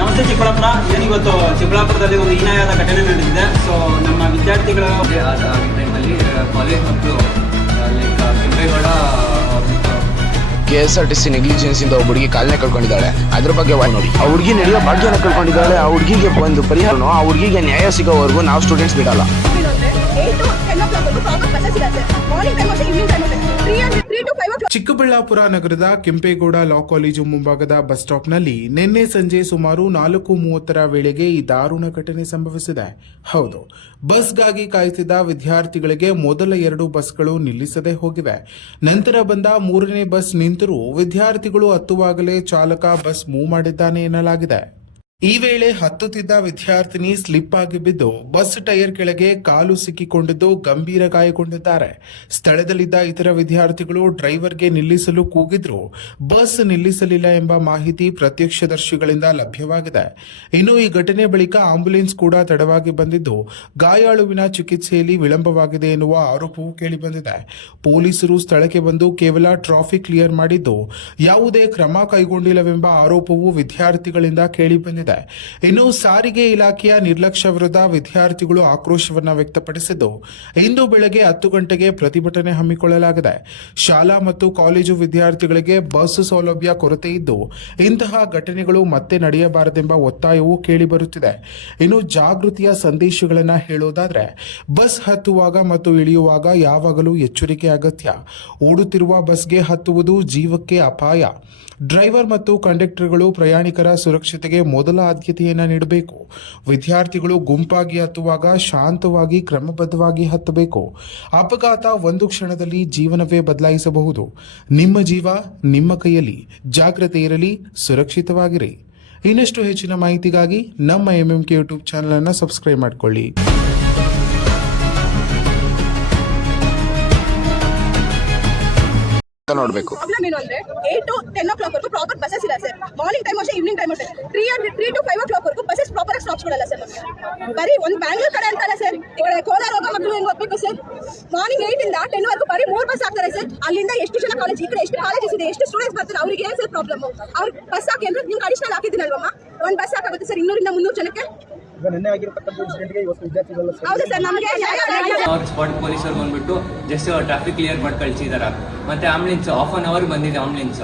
ನಮಸ್ತೆ ಚಿಕ್ಕಬಳ್ಳಾಪುರ. ಏನಿವತ್ತು ಚಿಕ್ಕಬಳ್ಳಾಪುರದಲ್ಲಿ ಒಂದು ಹೀನಾಯವಾದ ಘಟನೆ ನಡೆದಿದೆ. ಸೊ ನಮ್ಮ ವಿದ್ಯಾರ್ಥಿಗಳ ಟೈಮಲ್ಲಿ ಕಾಲೇಜ್ ಮಕ್ಕಳು ಕೆಂಪೇಗೌಡ KSRTC ನೆಗ್ಲಿಜೆನ್ಸ್ ಇಂದ ಒಬ್ಬ ಹುಡುಗಿ ಕಾಲನೆ ಕಳ್ಕೊಂಡಿದ್ದಾಳೆ. ಅದ್ರ ಬಗ್ಗೆ ನೋಡಿ, ಆ ಹುಡುಗಿ ನಡೆಯೋ ಭಾಗ್ಯನ ಕಳ್ಕೊಂಡಿದ್ದಾಳೆ. ಆ ಹುಡುಗಿಗೆ ಒಂದು ಪರಿಹಾರನೋ, ಆ ಹುಡುಗಿಗೆ ನ್ಯಾಯ ಸಿಗೋವರೆಗೂ ನಾವು ಸ್ಟೂಡೆಂಟ್ಸ್ ಬಿಡಲ್ಲ. ಚಿಕ್ಕಬಳ್ಳಾಪುರ ನಗರದ ಕೆಂಪೇಗೌಡ ಲಾ ಕಾಲೇಜು ಮುಂಭಾಗದ ಬಸ್ ಸ್ಟಾಪ್ನಲ್ಲಿ ನಿನ್ನೆ ಸಂಜೆ ಸುಮಾರು 4:30 ವೇಳೆಗೆ ಈ ದಾರುಣ ಘಟನೆ ಸಂಭವಿಸಿದೆ. ಹೌದು, ಬಸ್ಗಾಗಿ ಕಾಯುತ್ತಿದ್ದ ವಿದ್ಯಾರ್ಥಿಗಳಿಗೆ ಮೊದಲ 2 ಬಸ್ಗಳು ನಿಲ್ಲಿಸದೆ ಹೋಗಿವೆ. ನಂತರ ಬಂದ 3ನೇ ಬಸ್ ನಿಂತರೂ ವಿದ್ಯಾರ್ಥಿಗಳು ಹತ್ತುವಾಗಲೇ ಚಾಲಕ ಬಸ್ ಮೂವ್ ಮಾಡಿದ್ದಾನೆ ಎನ್ನಲಾಗಿದೆ. ಈ ವೇಳೆ ಹತ್ತುತ್ತಿದ್ದ ವಿದ್ಯಾರ್ಥಿನಿ ಸ್ಲಿಪ್ ಆಗಿ ಬಿದ್ದು ಬಸ್ ಟೈರ್ ಕೆಳಗೆ ಕಾಲು ಸಿಕ್ಕಿಕೊಂಡಿದ್ದು ಗಂಭೀರ ಗಾಯಗೊಂಡಿದ್ದಾರೆ. ಸ್ಥಳದಲ್ಲಿದ್ದ ಇತರ ವಿದ್ಯಾರ್ಥಿಗಳು ಡ್ರೈವರ್ಗೆ ನಿಲ್ಲಿಸಲು ಕೂಗಿದ್ರು, ಬಸ್ ನಿಲ್ಲಿಸಲಿಲ್ಲ ಎಂಬ ಮಾಹಿತಿ ಪ್ರತ್ಯಕ್ಷದರ್ಶಿಗಳಿಂದ ಲಭ್ಯವಾಗಿದೆ. ಇನ್ನು ಈ ಘಟನೆ ಬಳಿಕ ಆಂಬ್ಯುಲೆನ್ಸ್ ಕೂಡ ತಡವಾಗಿ ಬಂದಿದ್ದು ಗಾಯಾಳುವಿನ ಚಿಕಿತ್ಸೆಯಲ್ಲಿ ವಿಳಂಬವಾಗಿದೆ ಎನ್ನುವ ಆರೋಪವೂ ಕೇಳಿಬಂದಿದೆ. ಪೊಲೀಸರು ಸ್ಥಳಕ್ಕೆ ಬಂದು ಕೇವಲ ಟ್ರಾಫಿಕ್ ಕ್ಲಿಯರ್ ಮಾಡಿದ್ದು ಯಾವುದೇ ಕ್ರಮ ಕೈಗೊಂಡಿಲ್ಲವೆಂಬ ಆರೋಪವೂ ವಿದ್ಯಾರ್ಥಿಗಳಿಂದ ಕೇಳಿಬಂದಿದೆ. ಇನ್ನು ಸಾರಿಗೆ ಇಲಾಖೆಯ ನಿರ್ಲಕ್ಷ್ಯ ವಿರುದ್ಧ ವಿದ್ಯಾರ್ಥಿಗಳು ಆಕ್ರೋಶವನ್ನ ವ್ಯಕ್ತಪಡಿಸಿದ್ದು ಇಂದು ಬೆಳಗ್ಗೆ 10 ಗಂಟೆಗೆ ಪ್ರತಿಭಟನೆ ಹಮ್ಮಿಕೊಳ್ಳಲಾಗಿದೆ. ಶಾಲಾ ಮತ್ತು ಕಾಲೇಜು ವಿದ್ಯಾರ್ಥಿಗಳಿಗೆ ಬಸ್ ಸೌಲಭ್ಯ ಕೊರತೆ ಇದ್ದು ಇಂತಹ ಘಟನೆಗಳು ಮತ್ತೆ ನಡೆಯಬಾರದೆಂಬ ಒತ್ತಾಯವೂ ಕೇಳಿಬರುತ್ತಿದೆ. ಇನ್ನು ಜಾಗೃತಿಯ ಸಂದೇಶಗಳನ್ನು ಹೇಳೋದಾದ್ರೆ, ಬಸ್ ಹತ್ತುವಾಗ ಮತ್ತು ಇಳಿಯುವಾಗ ಯಾವಾಗಲೂ ಎಚ್ಚರಿಕೆ ಅಗತ್ಯ. ಓಡುತ್ತಿರುವ ಬಸ್ಗೆ ಹತ್ತುವುದು ಜೀವಕ್ಕೆ ಅಪಾಯ. ಡ್ರೈವರ್ ಮತ್ತು ಕಂಡಕ್ಟರ್ಗಳು ಪ್ರಯಾಣಿಕರ ಸುರಕ್ಷತೆಗೆ ಮೊದಲ ಆದ್ಯತೆಯನ್ನು ನೀಡಬೇಕು. ವಿದ್ಯಾರ್ಥಿಗಳು ಗುಂಪಾಗಿ ಹತ್ತುವಾಗ ಶಾಂತವಾಗಿ ಕ್ರಮಬದ್ಧವಾಗಿ ಹತ್ತಬೇಕು. ಅಪಘಾತ ಒಂದು ಕ್ಷಣದಲ್ಲಿ ಜೀವನವೇ ಬದಲಾಯಿಸಬಹುದು. ನಿಮ್ಮ ಜೀವ ನಿಮ್ಮ ಕೈಯಲ್ಲಿ. ಜಾಗ್ರತೆ ಇರಲಿ, ಸುರಕ್ಷಿತವಾಗಿರಿ. ಇನ್ನಷ್ಟು ಹೆಚ್ಚಿನ ಮಾಹಿತಿಗಾಗಿ ನಮ್ಮ MMK ಯೂಟ್ಯೂಬ್ ಚಾನಲ್ ಅನ್ನು ಸಬ್ಸ್ಕ್ರೈಬ್ ಮಾಡಿಕೊಳ್ಳಿ. ನೋಡಬೇಕು. ಪ್ರಾಬ್ಲಮ್ ಏನು ಅಂದ್ರೆ 8 to 10 o'clock ವರೆಗೂ ಪ್ರಾಪರ್ ಬಸ್ಸಸ್ ಇಲ್ಲ ಸರ್. ಮಾರ್ನಿಂಗ್ ಟೈಮ್ ಅಷ್ಟೇ, ಈವ್ನಿಂಗ್ ಟೈಮ್ ಅಷ್ಟೇ. 3 to 5 o'clock ವರೆಗೂ ಬಸ್ಸಸ್ ಪ್ರಾಪರ್ ಆಗಿ ಸ್ಟಾಪ್ಸ್ ಕೊಡಲ್ಲ ಸರ್. ಬರೀ ಒಂದು ಬ್ಯಾಂಗ್ಳೂರ್ ಕಡೆ ಅಂತಲ್ಲ ಸರ್, ಈ ಕಡೆ ಕೋಲಾರ ಹೋಗೋ ಮಕ್ಕಳು ಹೆಂಗ್ ಹೋಗ್ಬೇಕು ಸರ್? ಮಾರ್ನಿಂಗ್ 8 ಇಂದ 10 ವರೆಗೂ ಬರೀ 3 ಬಸ್ ಹಾಕ್ತಾರೆ ಸರ್. ಅಲ್ಲಿಂದ ಎಷ್ಟು ಜನ ಕಾಲೇಜ್, ಈ ಕಡೆ ಎಷ್ಟು ಕಾಲೇಜಸ್ ಇದೆ, ಎಷ್ಟು ಸ್ಟೂಡೆಂಟ್ಸ್ ಬರ್ತಾರೆ, ಅವ್ರಿಗೆ ಏನು ಸರ್ ಪ್ರಾಬ್ಲಮ್? ಅವ್ರು ಬಸ್ ಹಾಕಿ ಅಂದ್ರೆ ನಿಮ್ಗೆ ಅಡಿಷನಲ್ ಹಾಕಿದ್ದೀನಲ್ವಮ್ಮ, ಒಂದು ಬಸ್ ಹಾಕಾಗುತ್ತೆ ಸರ್ 200 ಇಂದ 300 ಜನಕ್ಕೆ. ಹೌದು ಸರ್, ನಮಗೆ ಸ್ಪಾಟ್ ಪೊಲೀಸರು ಬಂದ್ಬಿಟ್ಟು ಜಸ್ಟ್ ಟ್ರಾಫಿಕ್ ಕ್ಲಿಯರ್ ಮಾಡಿ ಕಳಿಸಿದಾರ. ಮತ್ತೆ ಆಂಬುಲೆನ್ಸ್ 1/2 hour ಬಂದಿದೆ ಆಂಬುಲೆನ್ಸ್.